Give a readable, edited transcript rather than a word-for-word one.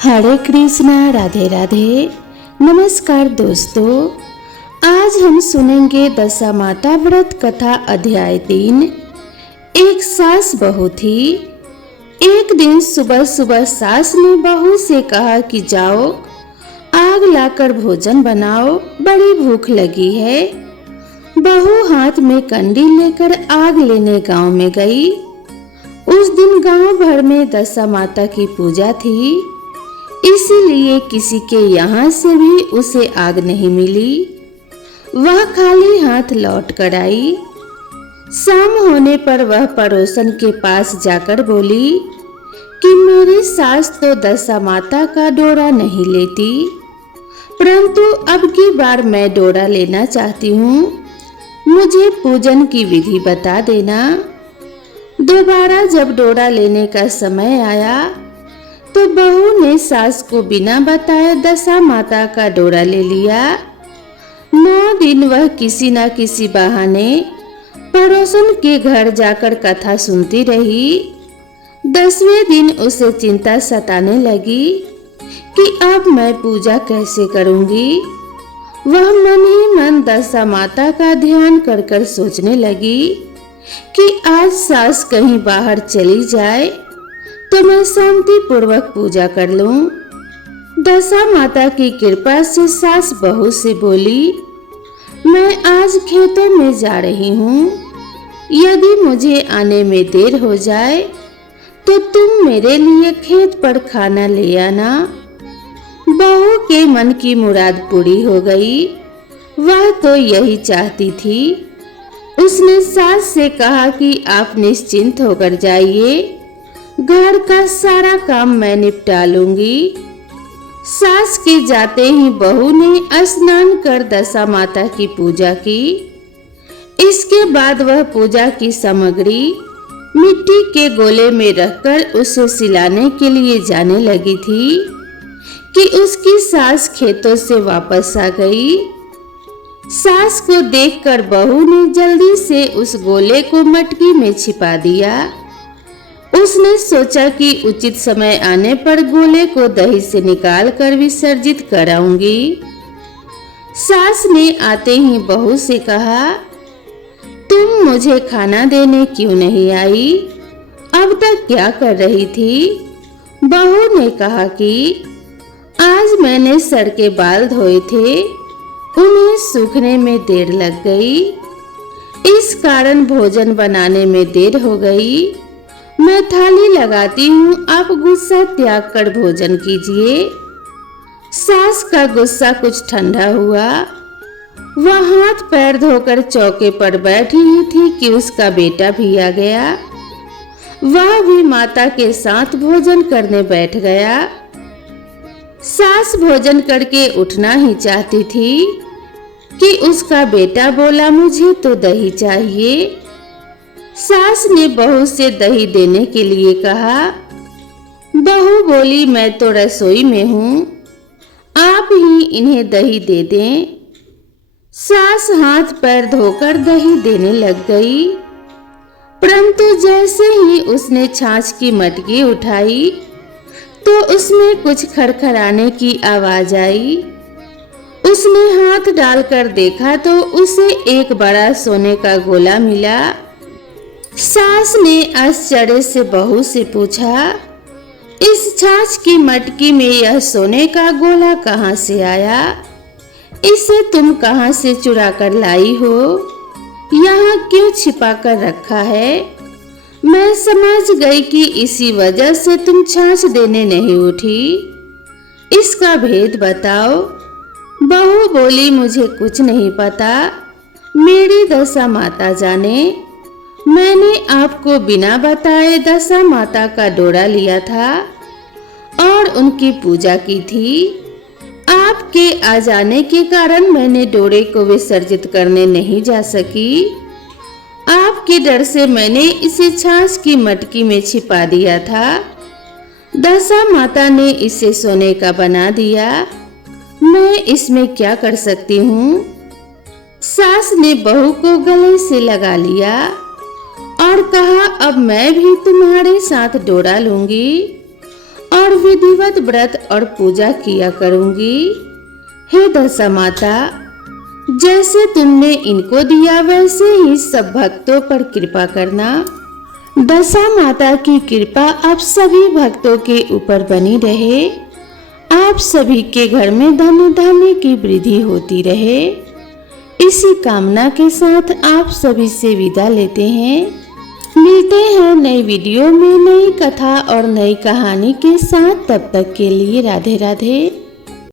हरे कृष्णा, राधे राधे। नमस्कार दोस्तों, आज हम सुनेंगे दशामाता व्रत कथा अध्याय 3। एक सास बहू थी। एक दिन सुबह सुबह सास ने बहू से कहा कि जाओ आग लाकर भोजन बनाओ, बड़ी भूख लगी है। बहू हाथ में कंडी लेकर आग लेने गांव में गई। उस दिन गांव भर में दशामाता की पूजा थी, इसीलिए किसी के यहाँ से भी उसे आग नहीं मिली। वह खाली हाथ लौट कर आई। शाम होने पर वह पड़ोसन के पास जाकर बोली कि मेरी सास तो दशामाता का डोरा नहीं लेती, परंतु अब की बार मैं डोरा लेना चाहती हूँ, मुझे पूजन की विधि बता देना। दोबारा जब डोरा लेने का समय आया तो बहू ने सास को बिना बताए दशामाता का डोरा ले लिया। 9 दिन वह किसी न किसी बहाने पड़ोसन के घर जाकर कथा सुनती रही। 10वें दिन उसे चिंता सताने लगी कि अब मैं पूजा कैसे करूंगी। वह मन ही मन दशामाता का ध्यान कर कर सोचने लगी कि आज सास कहीं बाहर चली जाए तो मैं शांति पूर्वक पूजा कर लूं। दशामाता की कृपा से सास बहू से बोली, मैं आज खेतों में जा रही हूँ, यदि मुझे आने में देर हो जाए तो तुम मेरे लिए खेत पर खाना ले आना। बहू के मन की मुराद पूरी हो गई। वह तो यही चाहती थी। उसने सास से कहा कि आप निश्चिंत होकर जाइए, घर का सारा काम मैं निपटा लूंगी। सास के जाते ही बहू ने स्नान कर दशामाता की पूजा की। इसके बाद वह पूजा की सामग्री मिट्टी के गोले में रखकर उसे सिलाने के लिए जाने लगी थी कि उसकी सास खेतों से वापस आ गई। सास को देखकर बहू ने जल्दी से उस गोले को मटकी में छिपा दिया। उसने सोचा कि उचित समय आने पर गोले को दही से निकाल कर विसर्जित कराऊंगी। सास ने आते ही बहू से कहा, तुम मुझे खाना देने क्यों नहीं आई? अब तक क्या कर रही थी? बहू ने कहा कि आज मैंने सर के बाल धोए थे, उन्हें सूखने में देर लग गई, इस कारण भोजन बनाने में देर हो गई। मैं थाली लगाती हूँ, आप गुस्सा त्याग कर भोजन कीजिए। सास का गुस्सा कुछ ठंडा हुआ। वह हाथ पैर धोकर चौके पर बैठी ही थी कि उसका बेटा भी आ गया। वह भी माता के साथ भोजन करने बैठ गया। सास भोजन करके उठना ही चाहती थी कि उसका बेटा बोला, मुझे तो दही चाहिए। सास ने बहू से दही देने के लिए कहा। बहू बोली, मैं तो रसोई में हूँ, आप ही इन्हें दही दे दें। सास हाथ पैर धोकर दही देने लग गई, परंतु जैसे ही उसने छाछ की मटकी उठाई तो उसमें कुछ खड़खड़ाने की आवाज आई। उसने हाथ डालकर देखा तो उसे एक बड़ा सोने का गोला मिला। सास ने आश्चर्य से बहू से पूछा, इस छाछ की मटकी में यह सोने का गोला कहाँ से आया? इसे तुम कहाँ से चुरा कर लाई हो? यहाँ क्यों छिपा कर रखा है? मैं समझ गई कि इसी वजह से तुम छाछ देने नहीं उठी। इसका भेद बताओ। बहू बोली, मुझे कुछ नहीं पता, मेरी दशामाता जाने। मैंने आपको बिना बताए दशामाता का डोरा लिया था और उनकी पूजा की थी। आपके आ जाने के कारण मैंने डोरे को विसर्जित करने नहीं जा सकी। आपके डर से मैंने इसे छाछ की मटकी में छिपा दिया था। दशामाता ने इसे सोने का बना दिया, मैं इसमें क्या कर सकती हूँ? सास ने बहू को गले से लगा लिया और कहा, अब मैं भी तुम्हारे साथ डोरा लूंगी और विधिवत व्रत और पूजा किया करूंगी। हे दशा माता, जैसे तुमने इनको दिया वैसे ही सब भक्तों पर कृपा करना। दशा माता की कृपा आप सभी भक्तों के ऊपर बनी रहे। आप सभी के घर में धन धान्य की वृद्धि होती रहे। इसी कामना के साथ आप सभी से विदा लेते हैं। मिलते हैं नई वीडियो में नई कथा और नई कहानी के साथ। तब तक के लिए राधे राधे।